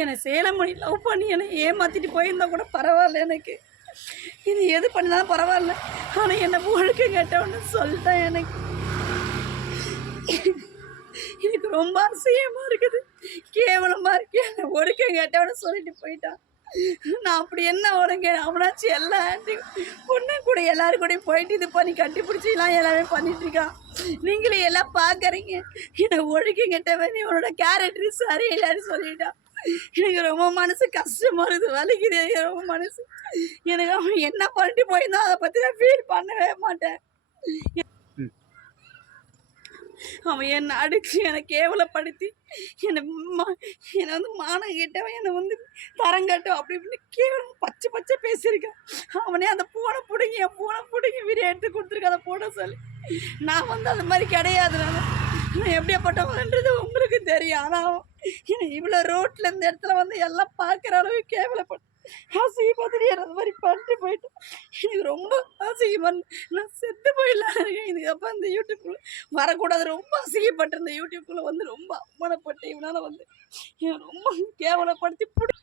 என்னை சேலம் மொழி லவ் பண்ணி என்னை ஏமாற்றிட்டு போயிருந்தா கூட பரவாயில்ல எனக்கு. இது எது பண்ணினாலும் பரவாயில்ல. ஆனால் என்னை ஒழுக்க கேட்டவன்னு சொல்லிட்டேன் எனக்கு. எனக்கு ரொம்ப அசியமாக இருக்குது. கேவலமாக இருக்கு. என்னை ஒழுக்க கேட்டவன்னு சொல்லிட்டு போயிட்டான் நான் அப்படி என்ன உனக்கு அவனாச்சு எல்லா பொண்ணு கூட எல்லாரும் கூட போயிட்டு இது பண்ணி கட்டிப்பிடிச்சிலாம் எல்லாமே பண்ணிட்டு இருக்கான். நீங்களே எல்லாம் பார்க்குறீங்க என்னை ஒழுக்க உன்னோட கேரக்டர் சரியில்லைன்னு சொல்லிட்டான் எனக்கு ரொம்ப மனசு கஷ்டமா இருக்குது வலிக்குது எனக்கு ரொம்ப மனசு. எனக்கு அவன் என்ன பண்ணிட்டு போயிருந்தோ அதை பற்றி நான் ஃபீல் பண்ணவே மாட்டேன். அவன் என்னை அடிச்சு என்னை கேவலப்படுத்தி என்னை மா- என்னை வந்து மானம் கேட்டவன் என்னை வந்து தரங்கட்டும் அப்படி இப்படின்னு கேவலம் பச்சை பச்சை பேசியிருக்கான். அவனே அந்த பூனை பிடுங்கி என் பூனை பிடுங்கி விரிய எடுத்து கொடுத்துருக்க அதை பூனை சொல்லி. நான் வந்து அந்த மாதிரி கிடையாது நான் நான் எப்படியாப்பட்டவன்றது உங்களுக்கு தெரியும். ஆனால் அவன் என்னை இவ்வளோ ரோட்டில் இந்த இடத்துல வந்து எல்லாம் பார்க்குற அளவுக்கு கேவலப்பட்டு அசிங்கப்பட்டு அந்த மாதிரி பண்ணிட்டு போயிட்டு எனக்கு ரொம்ப அசிங்கமாக நான் செத்து போயிடலாம் இருக்கேன். இதுக்கப்புறம் இந்த யூடியூப்குள்ள வரக்கூடாது. ரொம்ப அசிங்கப்பட்டு இந்த யூடியூப்குள்ளே வந்து ரொம்ப அவமானப்பட்டு இவனால் வந்து ரொம்ப கேவலப்படுத்தி பிடி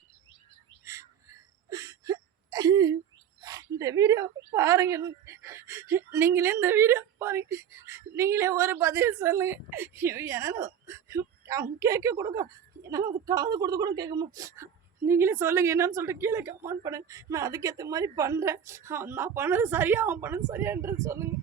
இந்த வீடியோ பாருங்க. நீங்களே இந்த வீடியோ பாருங்க. நீங்களே ஒரு பதில் சொல்லுங்க. எனக்கு அவன் கேட்க கொடுக்க என்னால் அது காது கொடுத்து கூட கேட்க நீங்களே சொல்லுங்க என்னன்னு சொல்லிட்டு கீழே கமெண்ட் பண்ணுங்க. நான் அதுக்கேற்ற மாதிரி பண்ணுறேன் நான் பண்ணது சரியா அவன் பண்ணது சரியான்றது சொல்லுங்க.